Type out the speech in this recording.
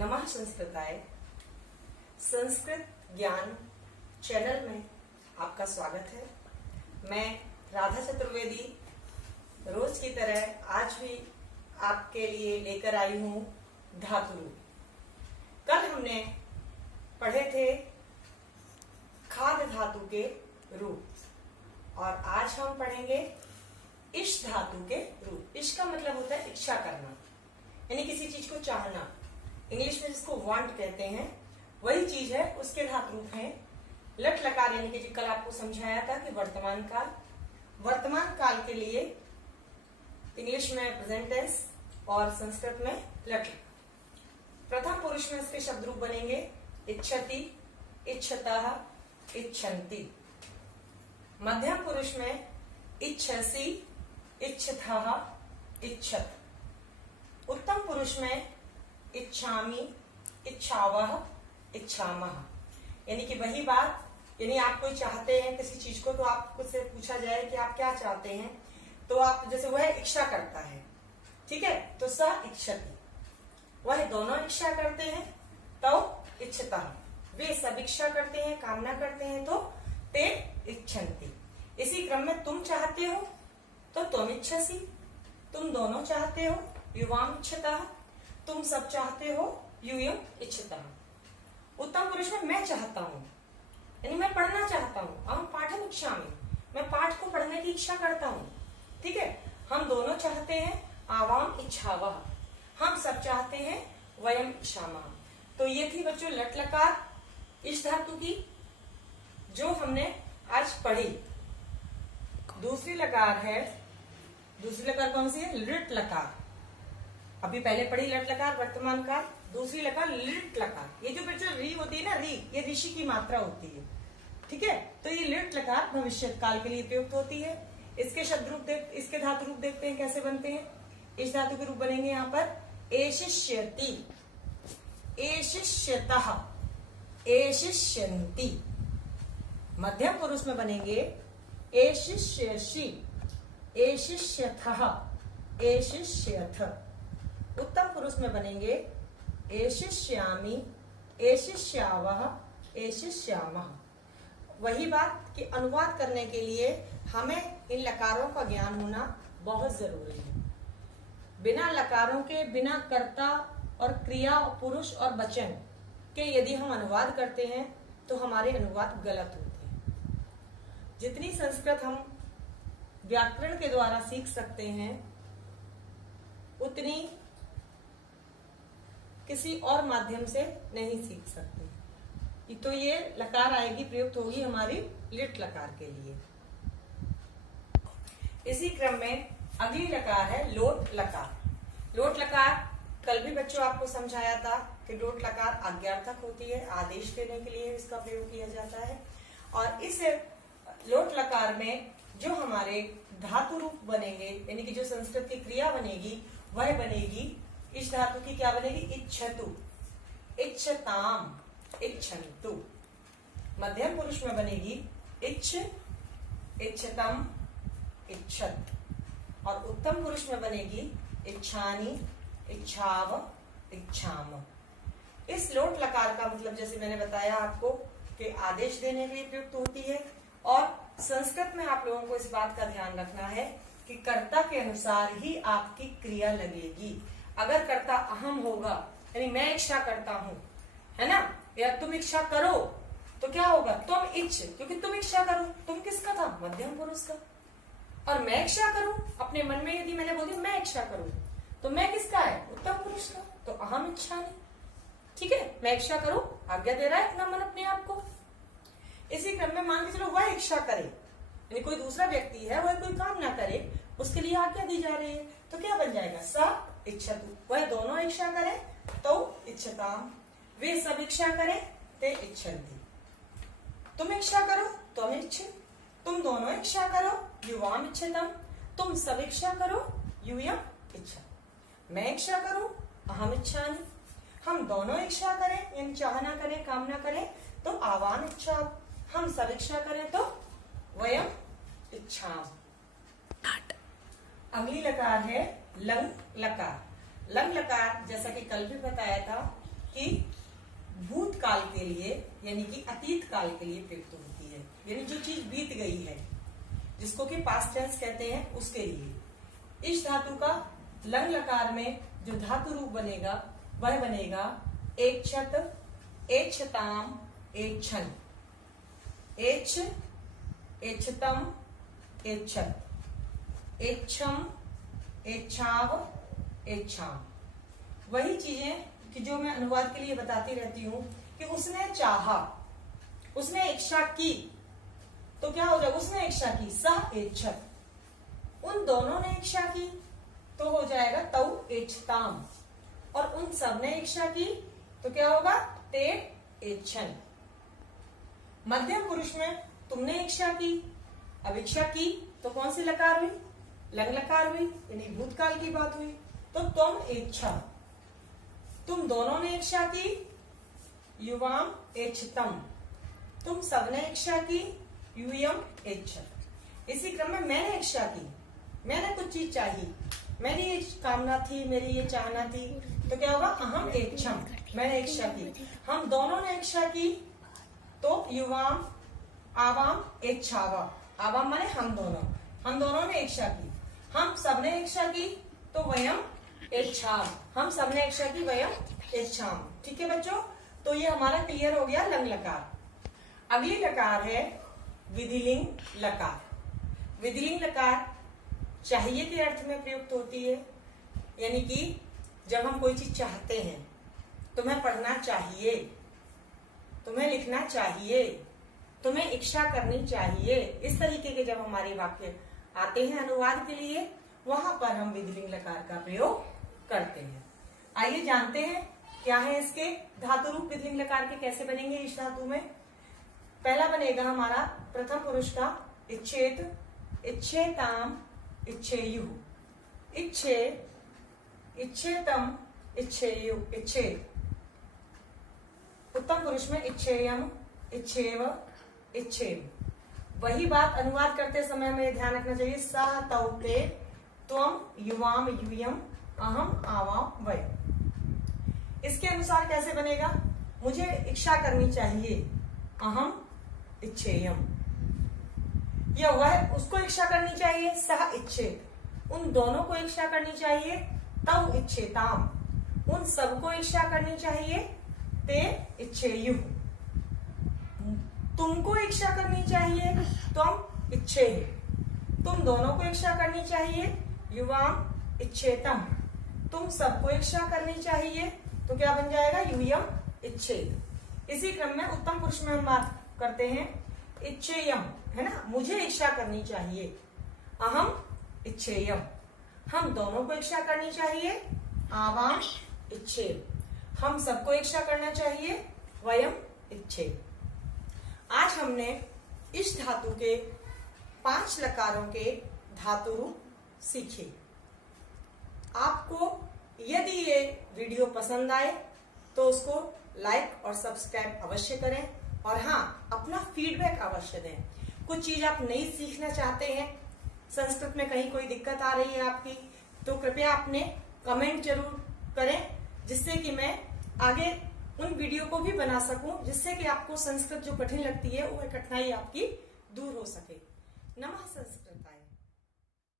नमः संस्कृताय संस्कृत ज्ञान चैनल में आपका स्वागत है। मैं राधा चतुर्वेदी रोज की तरह आज भी आपके लिए लेकर आई हूँ धातु रूप। कल हमने पढ़े थे खाद्य धातु के रूप और आज हम पढ़ेंगे इष्ट धातु के रूप। इष्ट का मतलब होता है इच्छा करना, यानी किसी चीज को चाहना। इंग्लिश में जिसको वांट कहते हैं वही चीज है, उसके धातु रूप हैं लट लकार, यानी कि कल आपको समझाया था कि वर्तमान काल के लिए इंग्लिश में प्रेजेंट टेंस और संस्कृत में लट। प्रथम पुरुष में इसके शब्द रूप बनेंगे इच्छति, इच्छतः, इच्छन्ति। मध्यम पुरुष में इच्छसि, इच्छथः, इच्छत। उत्तम पुरुष में इच्छामि, इच्छावः, इच्छामः। यानी कि वही बात, यानी आप कोई चाहते हैं किसी चीज को तो आपको से पूछा जाए कि आप क्या चाहते हैं, तो आप जैसे वह इच्छा करता है, ठीक है, तो स इच्छति, वह दोनों इच्छा करते हैं तो इच्छतः, वे सब इच्छा करते हैं, कामना करते हैं तो ते इच्छन्ति। इसी क्रम में तुम चाहते हो तो तुम इच्छसि, तुम दोनों चाहते हो युवाम इच्छतः, तुम सब चाहते हो यूयम इच्छतः। उत्तम पुरुष में मैं चाहता हूँ, यानी मैं पढ़ना चाहता हूँ, अहम पाठम इच्छामि, मैं पाठ को पढ़ने की इच्छा करता हूँ, ठीक है। हम दोनों चाहते हैं आवाम इच्छावः, हम सब चाहते हैं वयम इच्छामः। तो ये थी बच्चों लट लकार इष्ट धातु की जो हमने आज पढ़ी। दूसरी लकार कौन सी है? लिट लकार। अभी पहले पढ़ी लट लकार वर्तमान काल, दूसरी लकार लिट लकार। ये जो बच्चों री होती है ना, री, ये ऋषि की मात्रा होती है, ठीक है। तो ये लिट लकार भविष्य काल के लिए प्रयुक्त होती है। इसके शब्द रूप इसके धातु रूप देखते हैं कैसे बनते हैं। इस धातु के रूप बनेंगे यहाँ पर एशिष्यति, एशिष्यतः, एशिष्यन्ति। मध्यम पुरुष में बनेंगे एशिष्यसि, एशिष्यथः, एशिष्यथ। उत्तम पुरुष में बनेंगे एशिष्यामि, एशिष्यावः, एशिष्यामः। वही बात कि अनुवाद करने के लिए हमें इन लकारों का ज्ञान होना बहुत जरूरी है। बिना लकारों के, बिना कर्ता और क्रिया, पुरुष और वचन के यदि हम अनुवाद करते हैं तो हमारे अनुवाद गलत होते हैं। जितनी संस्कृत हम व्याकरण के द्वारा सीख सकते हैं उतनी किसी और माध्यम से नहीं सीख सकते। तो ये लकार आएगी, प्रयुक्त होगी हमारी लिट लकार के लिए। इसी क्रम में अगली लकार है लोट लकार। लोट लकार कल भी बच्चों आपको समझाया था कि लोट लकार आज्ञार्थक होती है, आदेश देने के लिए इसका प्रयोग किया जाता है। और इस लोट लकार में जो हमारे धातु रूप बनेंगे, यानी कि जो संस्कृत की क्रिया बनेगी वह बनेगी इस धातु की, क्या बनेगी? इच्छतु, इच्छताम, इच्छन्तु। मध्यम पुरुष में बनेगी इच्छ, इच्छतम, इच्छत। और उत्तम पुरुष में बनेगी इच्छानि, इच्छाव, इच्छाम। इस लोट लकार का मतलब जैसे मैंने बताया आपको कि आदेश देने के लिए प्रयुक्त होती है। और संस्कृत में आप लोगों को इस बात का ध्यान रखना है कि कर्ता के अनुसार ही आपकी क्रिया लगेगी। अगर कर्ता अहम होगा, यानी मैं इच्छा करता हूं, है ना, या तुम इच्छा करो, तो क्या होगा? तुम इच्छ, क्योंकि तुम इच्छा करो, तुम किसका था? मध्यम पुरुष का। और मैं इच्छा करूं, अपने मन में यदि मैंने बोली मैं इच्छा करूं, तो मैं किसका है? उत्तम पुरुष का। तो अहम इच्छा नहीं, ठीक है, मैं इच्छा करूं, आज्ञा दे रहा है अपना मन अपने आप को। इसी क्रम में मान के चलो वह इच्छा करे, यानी कोई दूसरा व्यक्ति है वह कोई काम ना करे, उसके लिए आज्ञा दी जा रही है, तो क्या बन जाएगा? स इच्छतु, वह दोनों इच्छा करे तो इच्छताम, वे सब इच्छा करे ते इच्छन्ति। तुम इच्छा करो तो हम इच्छे, तुम दोनों इच्छा करो युवाम इच्छतम, तुम सब इच्छा करो यूयम इच्छा। मैं इच्छा करूं अहम इच्छानि, हम दोनों इच्छा करें, यानी चाहना करें, कामना करें तो आवाम इच्छा, हम सब इच्छा करें तो वयम इच्छा। अगली लकार है लंग लकार। लंग लकार जैसा कि कल भी बताया था कि भूतकाल के लिए यानी कि अतीत काल के लिए प्रयुक्त होती है, यानी जो चीज बीत गई है, जिसको कि पास्ट टेंस कहते हैं, उसके लिए। इस धातु का लंग लकार में जो धातु रूप बनेगा वह बनेगा एक्षत, एक्षताम, एक्षन, एक्ष, एक्षतम, एक्षत, एक्षम, एक्षाव, एक्षाम। वही चीजें कि जो मैं अनुवाद के लिए बताती रहती हूं कि उसने चाहा, उसने इच्छा की, तो क्या हो जाएगा, उसने इच्छा की, सह एक्षत, उन दोनों ने इच्छा की तो हो जाएगा तौ एक्षताम, और उन सब ने इच्छा की तो क्या होगा, ते एक्षन। मध्यम पुरुष में तुमने इच्छा की, अब इच्छा की तो कौन सी लकार हुई, लंग लकार हुई, यानी भूतकाल की बात हुई, तो तुम इच्छा, तुम दोनों ने इच्छा की, युवाम एक्षतम, तुम सबने इच्छा की, यूयम एक्षत। इसी क्रम में मैंने इच्छा की, मैंने कुछ चीज चाहिए, मेरी ये कामना थी, मेरी ये चाहना थी, तो क्या होगा, अहम इच्छम, मैंने इच्छा की। हम दोनों ने इच्छा की तो युवाम, आवाम, इच्छावा, आवाम माने हम दोनों ने इच्छा की। हम सबने इच्छा की तो वयम इच्छाम, हम सबने इच्छा की, वयम इच्छाम। ठीक है बच्चों, तो ये हमारा क्लियर हो गया लंग लकार। अगली लकार है विधिलिंग लकार। विधिलिंग लकार चाहिए के अर्थ में प्रयुक्त होती है, यानी कि जब हम कोई चीज चाहते हैं, तुम्हें पढ़ना चाहिए, तुम्हें लिखना चाहिए, तुम्हें इच्छा करनी चाहिए, इस तरीके के जब हमारे वाक्य आते हैं अनुवाद के लिए, वहां पर हम विधिलिंग लकार का प्रयोग करते हैं। आइए जानते हैं क्या है इसके धातु रूप विधिलिंग लकार के, कैसे बनेंगे इस धातु में। पहला बनेगा हमारा प्रथम पुरुष का इच्छेत, इच्छेताम, इच्छेयु, इच्छे, इच्छेतम, इच्छेयु, इच्छेत। उत्तम पुरुष में इच्छेयम, इच्छेव, इच्छेम। वही बात अनुवाद करते समय हमें ध्यान रखना चाहिए, सह तौ ते, त्वम, युवाम, यूयम, अहम, आवाम, वय। इसके अनुसार कैसे बनेगा, मुझे इच्छा करनी चाहिए, अहम, इच्छेयम, या वह उसको इच्छा करनी चाहिए, सह इच्छेत, उन दोनों को इच्छा करनी चाहिए, तौ इच्छेताम, उन सबको इच्छा करनी चाहिए, ते इच्छेयु, तुमको इच्छा करनी चाहिए, तुम इच्छे, तुम दोनों को इच्छा करनी चाहिए, युवाम इच्छेतम, तुम सबको इच्छा करनी चाहिए, तो क्या बन जाएगा, यूयम इच्छेत। इसी क्रम में उत्तम पुरुष में हम बात करते हैं इच्छेयम, है ना, मुझे इच्छा करनी चाहिए, अहम इच्छेयम, हम दोनों को इच्छा करनी चाहिए, आवाम इच्छे, हम सबको इच्छा करना चाहिए, वयम इच्छे। आज हमने इस धातु के 5 लकारों के धातु रूप सीखे। आपको यदि ये वीडियो पसंद आए तो उसको लाइक और सब्सक्राइब अवश्य करें, और हाँ, अपना फीडबैक अवश्य दें। कुछ चीज आप नई सीखना चाहते हैं, संस्कृत में कहीं कोई दिक्कत आ रही है आपकी, तो कृपया अपने कमेंट जरूर करें, जिससे कि मैं आगे उन वीडियो को भी बना सकूं, जिससे कि आपको संस्कृत जो कठिन लगती है वो कठिनाई आपकी दूर हो सके। नमः संस्कृत।